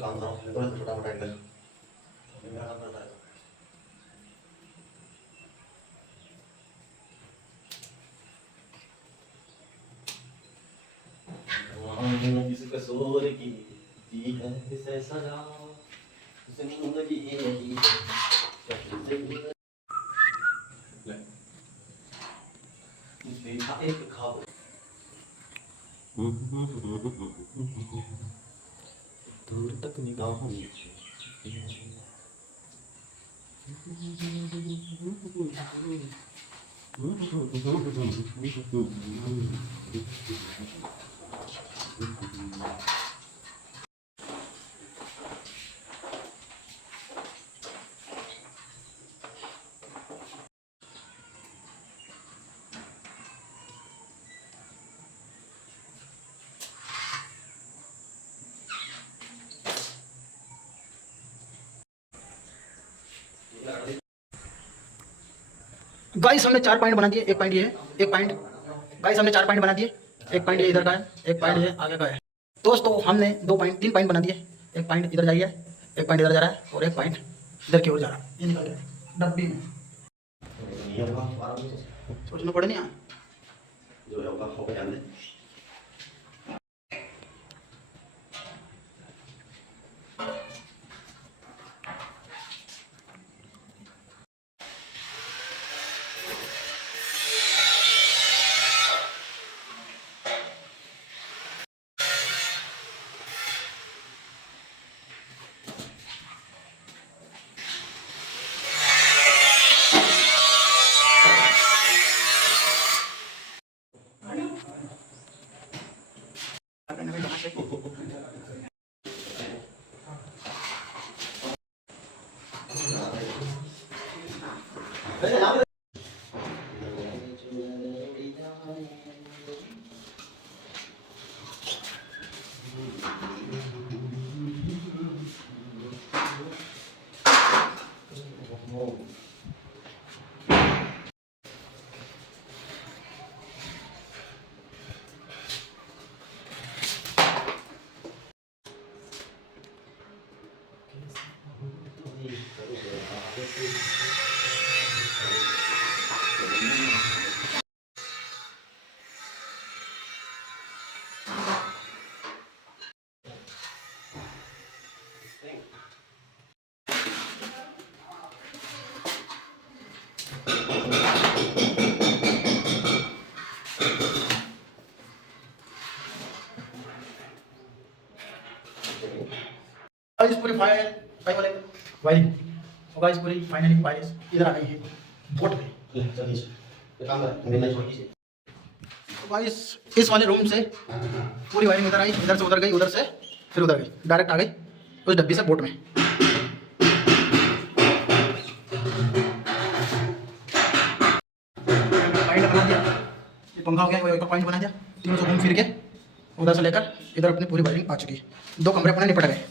काम करो, थोड़ा छोटा मोटा एंगल मेरा काम करता है। किसी कसूर की है सजा जिंदगी यही देखा एक ख्वाब दूर तक निगाहों में गाइस हमने 4 पॉइंट बना दिए। एक पॉइंट ये है, एक पॉइंट गाइस हमने 4 पॉइंट बना दिए। एक पॉइंट ये इधर का है, एक पॉइंट ये आगे का है। दोस्तों हमने 3 पॉइंट बना दिए। एक पॉइंट इधर जाइए, एक पॉइंट इधर जा रहा है और एक पॉइंट इधर की ओर जा रहा है। ये निकल गया डब्बी में। सोचना पड़े नहीं यहाँ जो होगा होगा ध्यान दें। गाइस पूरी वायरिंग तो गाइस पूरी फाइनली वायरिंग इधर आ गई है बोर्ड पे। तो गाइस इस वाले रूम से पूरी वायरिंग इधर आई, इधर से उधर गई, उधर से फिर उधर गई, डायरेक्ट आ गई उस डब्बी से बोर्ड में। पॉइंट बना दिया, ये पंखा हो गया, वो एक पॉइंट बना दिया। तीनों से घूम फिर के उधर से लेकर इधर अपनी पूरी वायरिंग आ चुकी है। 2 कमरे अपने निपट गए।